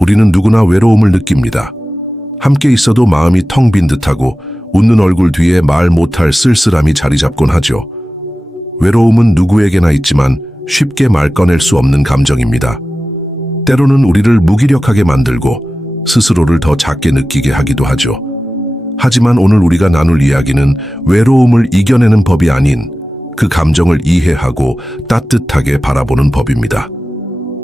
우리는 누구나 외로움을 느낍니다. 함께 있어도 마음이 텅 빈 듯하고 웃는 얼굴 뒤에 말 못할 쓸쓸함이 자리 잡곤 하죠. 외로움은 누구에게나 있지만 쉽게 말 꺼낼 수 없는 감정입니다. 때로는 우리를 무기력하게 만들고 스스로를 더 작게 느끼게 하기도 하죠. 하지만 오늘 우리가 나눌 이야기는 외로움을 이겨내는 법이 아닌 그 감정을 이해하고 따뜻하게 바라보는 법입니다.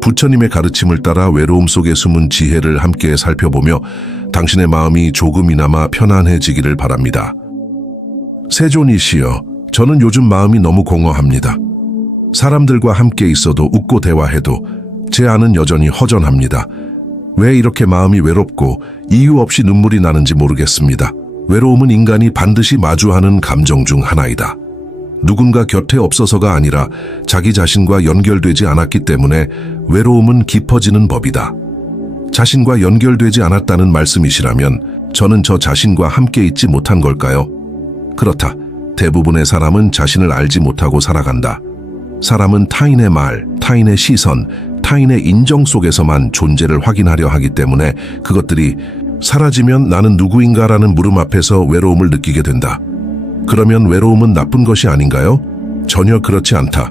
부처님의 가르침을 따라 외로움 속에 숨은 지혜를 함께 살펴보며 당신의 마음이 조금이나마 편안해지기를 바랍니다. 세존이시여, 저는 요즘 마음이 너무 공허합니다. 사람들과 함께 있어도 웃고 대화해도 제 안은 여전히 허전합니다. 왜 이렇게 마음이 외롭고 이유 없이 눈물이 나는지 모르겠습니다. 외로움은 인간이 반드시 마주하는 감정 중 하나이다. 누군가 곁에 없어서가 아니라 자기 자신과 연결되지 않았기 때문에 외로움은 깊어지는 법이다. 자신과 연결되지 않았다는 말씀이시라면 저는 저 자신과 함께 있지 못한 걸까요? 그렇다. 대부분의 사람은 자신을 알지 못하고 살아간다. 사람은 타인의 말, 타인의 시선, 타인의 인정 속에서만 존재를 확인하려 하기 때문에 그것들이 사라지면 나는 누구인가라는 물음 앞에서 외로움을 느끼게 된다. 그러면 외로움은 나쁜 것이 아닌가요? 전혀 그렇지 않다.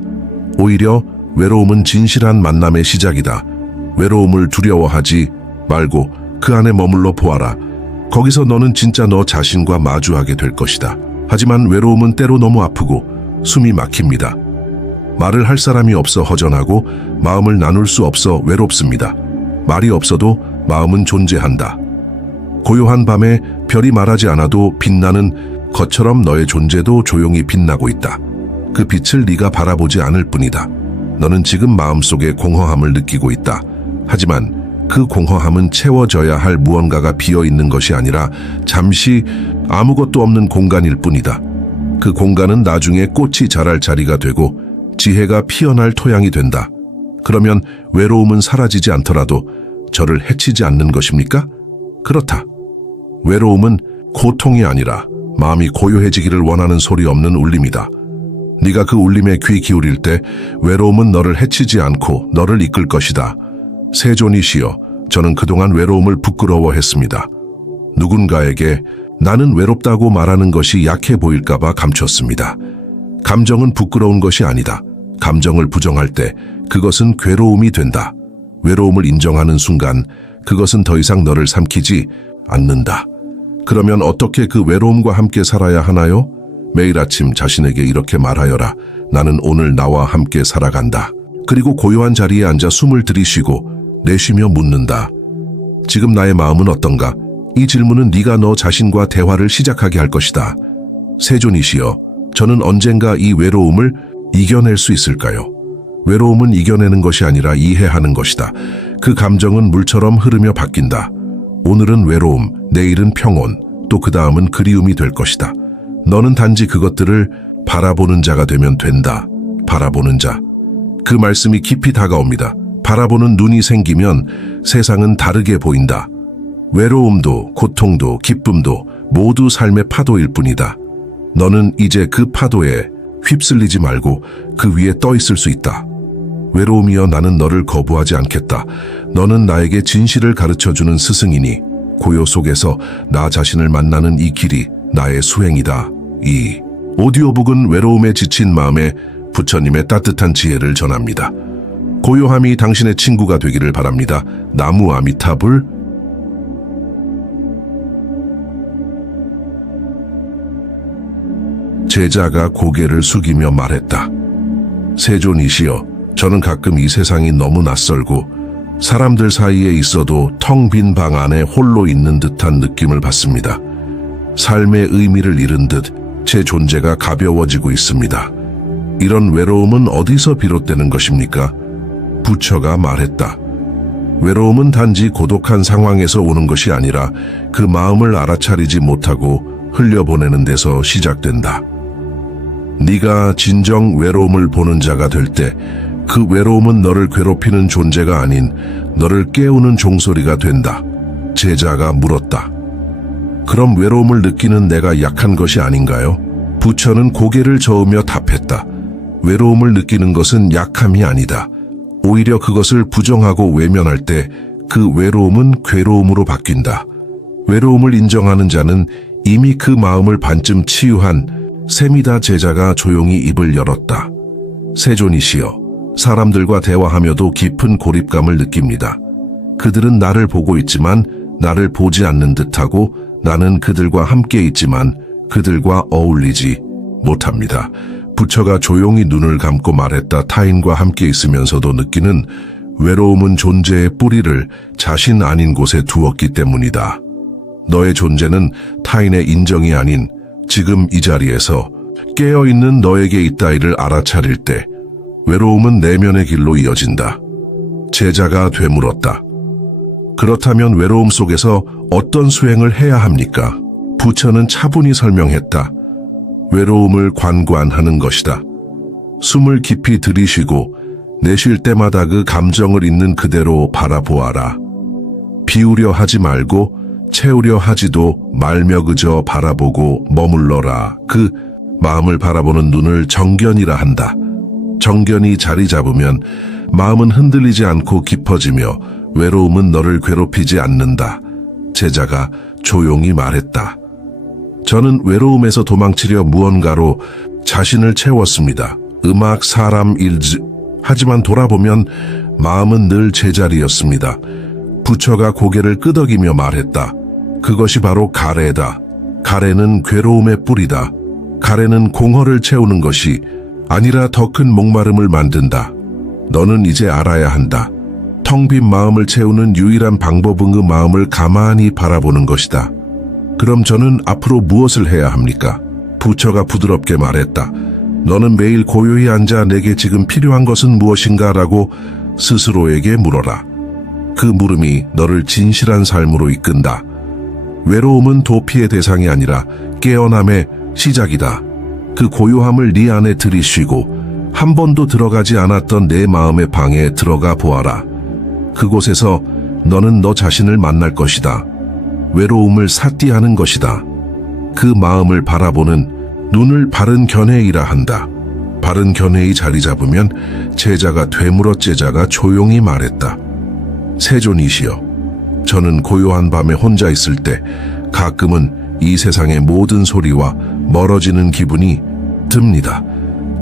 오히려 외로움은 진실한 만남의 시작이다. 외로움을 두려워하지 말고 그 안에 머물러 보아라. 거기서 너는 진짜 너 자신과 마주하게 될 것이다. 하지만 외로움은 때로 너무 아프고 숨이 막힙니다. 말을 할 사람이 없어 허전하고 마음을 나눌 수 없어 외롭습니다. 말이 없어도 마음은 존재한다. 고요한 밤에 별이 말하지 않아도 빛나는 것처럼 너의 존재도 조용히 빛나고 있다. 그 빛을 네가 바라보지 않을 뿐이다. 너는 지금 마음속에 공허함을 느끼고 있다. 하지만 그 공허함은 채워져야 할 무언가가 비어있는 것이 아니라 잠시 아무것도 없는 공간일 뿐이다. 그 공간은 나중에 꽃이 자랄 자리가 되고 지혜가 피어날 토양이 된다. 그러면 외로움은 사라지지 않더라도 저를 해치지 않는 것입니까? 그렇다. 외로움은 고통이 아니라 마음이 고요해지기를 원하는 소리 없는 울림이다. 네가 그 울림에 귀 기울일 때 외로움은 너를 해치지 않고 너를 이끌 것이다. 세존이시여, 저는 그동안 외로움을 부끄러워했습니다. 누군가에게 나는 외롭다고 말하는 것이 약해 보일까봐 감췄습니다. 감정은 부끄러운 것이 아니다. 감정을 부정할 때 그것은 괴로움이 된다. 외로움을 인정하는 순간 그것은 더 이상 너를 삼키지 않는다. 그러면 어떻게 그 외로움과 함께 살아야 하나요? 매일 아침 자신에게 이렇게 말하여라. 나는 오늘 나와 함께 살아간다. 그리고 고요한 자리에 앉아 숨을 들이쉬고 내쉬며 묻는다. 지금 나의 마음은 어떤가? 이 질문은 네가 너 자신과 대화를 시작하게 할 것이다. 세존이시여, 저는 언젠가 이 외로움을 이겨낼 수 있을까요? 외로움은 이겨내는 것이 아니라 이해하는 것이다. 그 감정은 물처럼 흐르며 바뀐다. 오늘은 외로움, 내일은 평온, 또 그 다음은 그리움이 될 것이다. 너는 단지 그것들을 바라보는 자가 되면 된다. 바라보는 자. 그 말씀이 깊이 다가옵니다. 바라보는 눈이 생기면 세상은 다르게 보인다. 외로움도 고통도 기쁨도 모두 삶의 파도일 뿐이다. 너는 이제 그 파도에 휩쓸리지 말고 그 위에 떠 있을 수 있다. 외로움이여, 나는 너를 거부하지 않겠다. 너는 나에게 진실을 가르쳐주는 스승이니 고요 속에서 나 자신을 만나는 이 길이 나의 수행이다. 이 오디오북은 외로움에 지친 마음에 부처님의 따뜻한 지혜를 전합니다. 고요함이 당신의 친구가 되기를 바랍니다. 나무 아미타불. 제자가 고개를 숙이며 말했다. 세존이시여, 저는 가끔 이 세상이 너무 낯설고 사람들 사이에 있어도 텅 빈 방 안에 홀로 있는 듯한 느낌을 받습니다. 삶의 의미를 잃은 듯 제 존재가 가벼워지고 있습니다. 이런 외로움은 어디서 비롯되는 것입니까? 부처가 말했다. 외로움은 단지 고독한 상황에서 오는 것이 아니라 그 마음을 알아차리지 못하고 흘려보내는 데서 시작된다. 네가 진정 외로움을 보는 자가 될 때 그 외로움은 너를 괴롭히는 존재가 아닌 너를 깨우는 종소리가 된다. 제자가 물었다. 그럼 외로움을 느끼는 내가 약한 것이 아닌가요? 부처는 고개를 저으며 답했다. 외로움을 느끼는 것은 약함이 아니다. 오히려 그것을 부정하고 외면할 때 그 외로움은 괴로움으로 바뀐다. 외로움을 인정하는 자는 이미 그 마음을 반쯤 치유한 세미다. 제자가 조용히 입을 열었다. 세존이시여, 사람들과 대화하며도 깊은 고립감을 느낍니다. 그들은 나를 보고 있지만 나를 보지 않는 듯하고, 나는 그들과 함께 있지만 그들과 어울리지 못합니다. 부처가 조용히 눈을 감고 말했다. 타인과 함께 있으면서도 느끼는 외로움은 존재의 뿌리를 자신 아닌 곳에 두었기 때문이다. 너의 존재는 타인의 인정이 아닌 지금 이 자리에서 깨어있는 너에게 있다이를 알아차릴 때 외로움은 내면의 길로 이어진다. 제자가 되물었다. 그렇다면 외로움 속에서 어떤 수행을 해야 합니까? 부처는 차분히 설명했다. 외로움을 관관하는 것이다. 숨을 깊이 들이쉬고 내쉴 때마다 그 감정을 있는 그대로 바라보아라. 비우려 하지 말고 채우려 하지도 말며 그저 바라보고 머물러라. 그 마음을 바라보는 눈을 정견이라 한다. 정견이 자리 잡으면 마음은 흔들리지 않고 깊어지며 외로움은 너를 괴롭히지 않는다. 제자가 조용히 말했다. 저는 외로움에서 도망치려 무언가로 자신을 채웠습니다. 음악, 사람, 일. 하지만 돌아보면 마음은 늘 제자리였습니다. 부처가 고개를 끄덕이며 말했다. 그것이 바로 가래다. 가래는 괴로움의 뿌리다. 가래는 공허를 채우는 것이 아니라 더 큰 목마름을 만든다. 너는 이제 알아야 한다. 텅 빈 마음을 채우는 유일한 방법은 그 마음을 가만히 바라보는 것이다. 그럼 저는 앞으로 무엇을 해야 합니까? 부처가 부드럽게 말했다. 너는 매일 고요히 앉아 내게 지금 필요한 것은 무엇인가? 라고 스스로에게 물어라. 그 물음이 너를 진실한 삶으로 이끈다. 외로움은 도피의 대상이 아니라 깨어남의 시작이다. 그 고요함을 네 안에 들이쉬고 한 번도 들어가지 않았던 내 마음의 방에 들어가 보아라. 그곳에서 너는 너 자신을 만날 것이다. 외로움을 삿디하는 것이다. 그 마음을 바라보는 눈을 바른 견해이라 한다. 바른 견해의 자리 잡으면 제자가 되물어. 제자가 조용히 말했다. 세존이시여, 저는 고요한 밤에 혼자 있을 때 가끔은 이 세상의 모든 소리와 멀어지는 기분이 듭니다.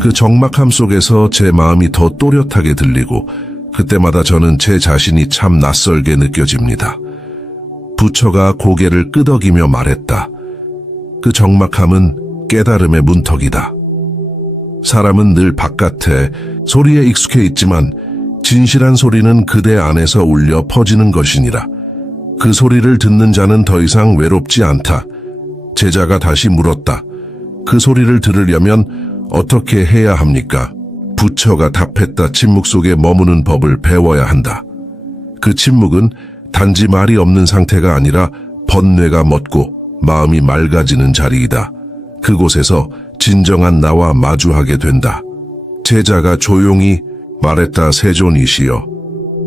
그 적막함 속에서 제 마음이 더 또렷하게 들리고 그때마다 저는 제 자신이 참 낯설게 느껴집니다. 부처가 고개를 끄덕이며 말했다. 그 적막함은 깨달음의 문턱이다. 사람은 늘 바깥에 소리에 익숙해 있지만 진실한 소리는 그대 안에서 울려 퍼지는 것이니라. 그 소리를 듣는 자는 더 이상 외롭지 않다. 제자가 다시 물었다. 그 소리를 들으려면 어떻게 해야 합니까? 부처가 답했다. 침묵 속에 머무는 법을 배워야 한다. 그 침묵은 단지 말이 없는 상태가 아니라 번뇌가 멎고 마음이 맑아지는 자리이다. 그곳에서 진정한 나와 마주하게 된다. 제자가 조용히 말했다. 세존이시여,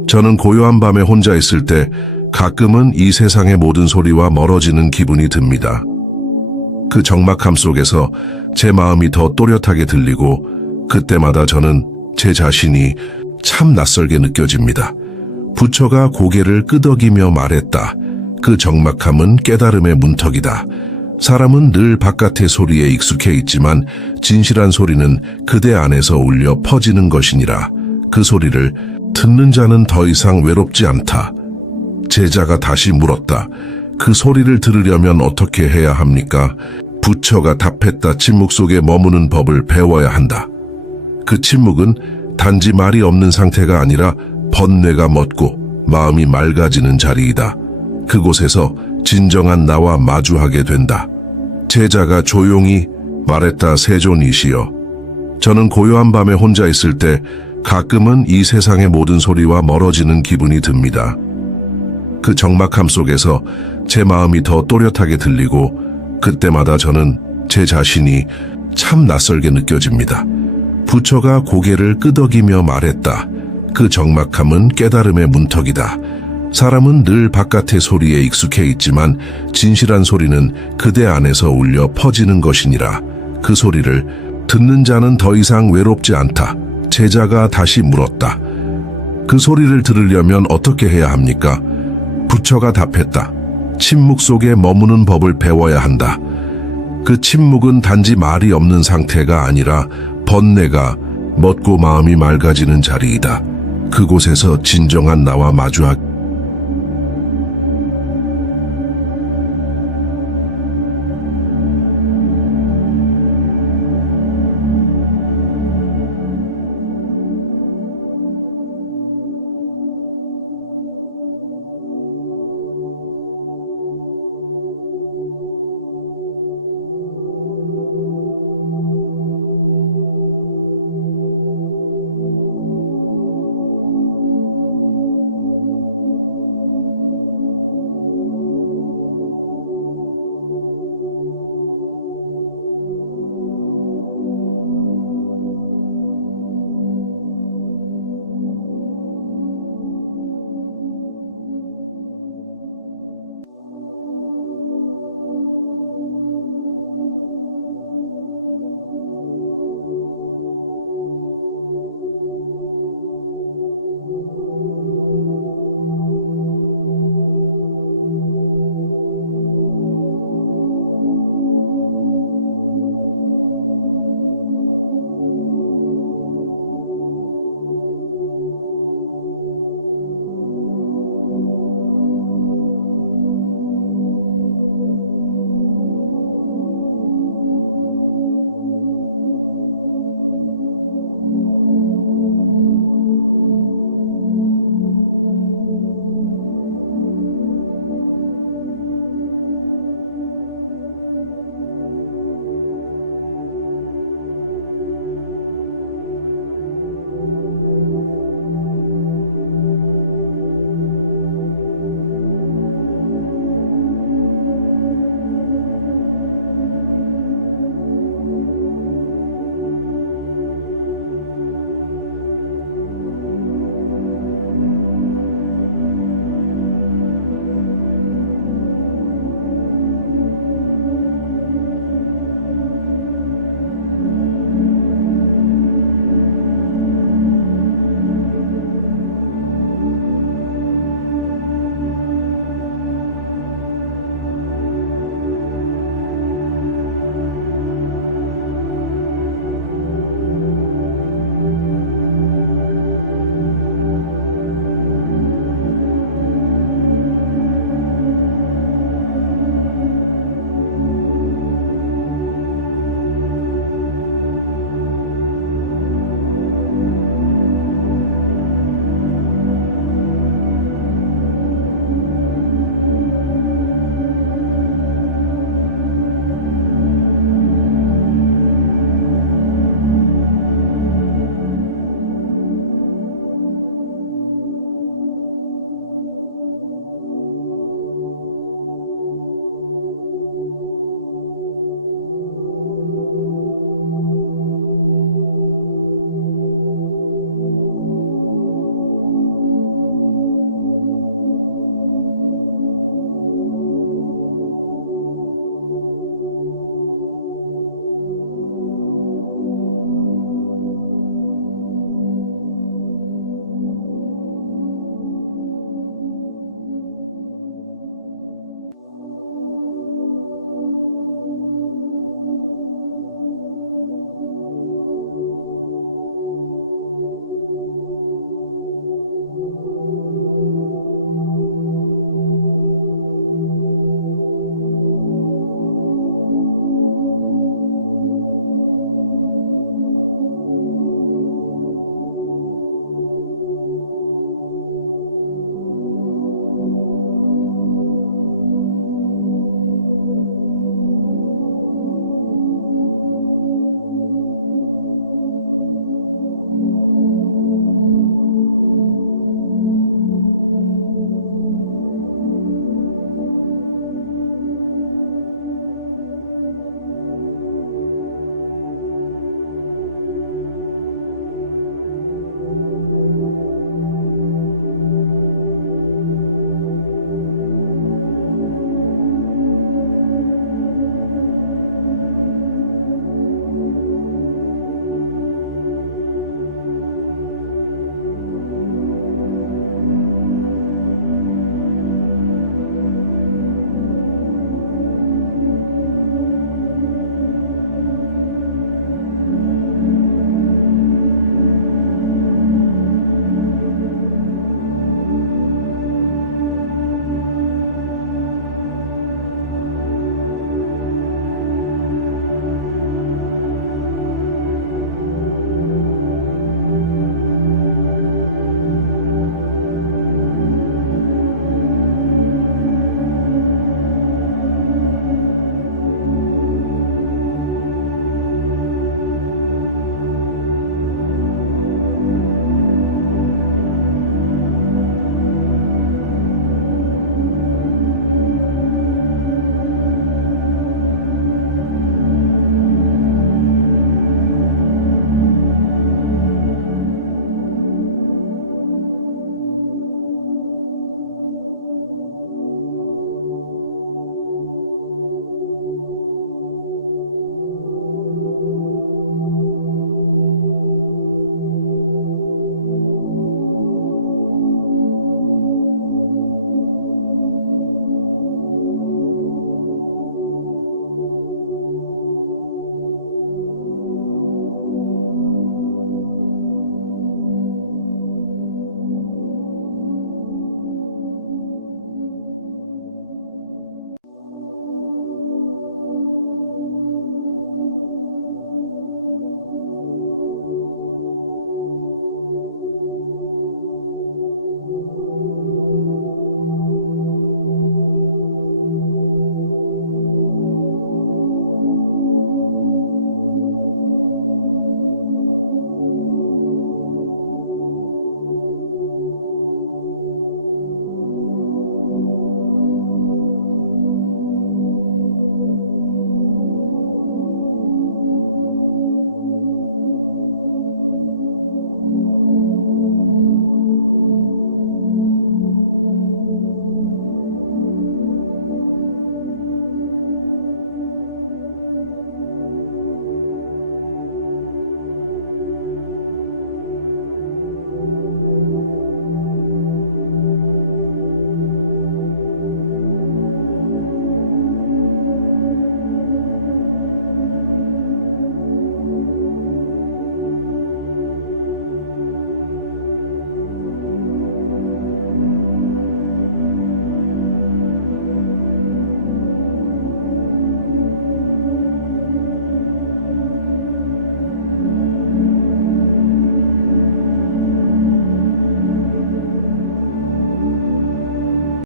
저는 고요한 밤에 혼자 있을 때 가끔은 이 세상의 모든 소리와 멀어지는 기분이 듭니다. 그 적막함 속에서 제 마음이 더 또렷하게 들리고 그때마다 저는 제 자신이 참 낯설게 느껴집니다. 부처가 고개를 끄덕이며 말했다. 그 적막함은 깨달음의 문턱이다. 사람은 늘 바깥의 소리에 익숙해 있지만 진실한 소리는 그대 안에서 울려 퍼지는 것이니라. 그 소리를 듣는 자는 더 이상 외롭지 않다. 제자가 다시 물었다. 그 소리를 들으려면 어떻게 해야 합니까? 부처가 답했다. 침묵 속에 머무는 법을 배워야 한다. 그 침묵은 단지 말이 없는 상태가 아니라 번뇌가 멎고 마음이 맑아지는 자리이다. 그곳에서 진정한 나와 마주하게 된다. 제자가 조용히 말했다. 세존이시여, 저는 고요한 밤에 혼자 있을 때 가끔은 이 세상의 모든 소리와 멀어지는 기분이 듭니다. 그 적막함 속에서 제 마음이 더 또렷하게 들리고 그때마다 저는 제 자신이 참 낯설게 느껴집니다. 부처가 고개를 끄덕이며 말했다. 그 적막함은 깨달음의 문턱이다. 사람은 늘 바깥의 소리에 익숙해 있지만 진실한 소리는 그대 안에서 울려 퍼지는 것이니라. 그 소리를 듣는 자는 더 이상 외롭지 않다. 제자가 다시 물었다. 그 소리를 들으려면 어떻게 해야 합니까? 부처가 답했다. 침묵 속에 머무는 법을 배워야 한다. 그 침묵은 단지 말이 없는 상태가 아니라 번뇌가 멎고 마음이 맑아지는 자리이다. 그곳에서 진정한 나와 마주하기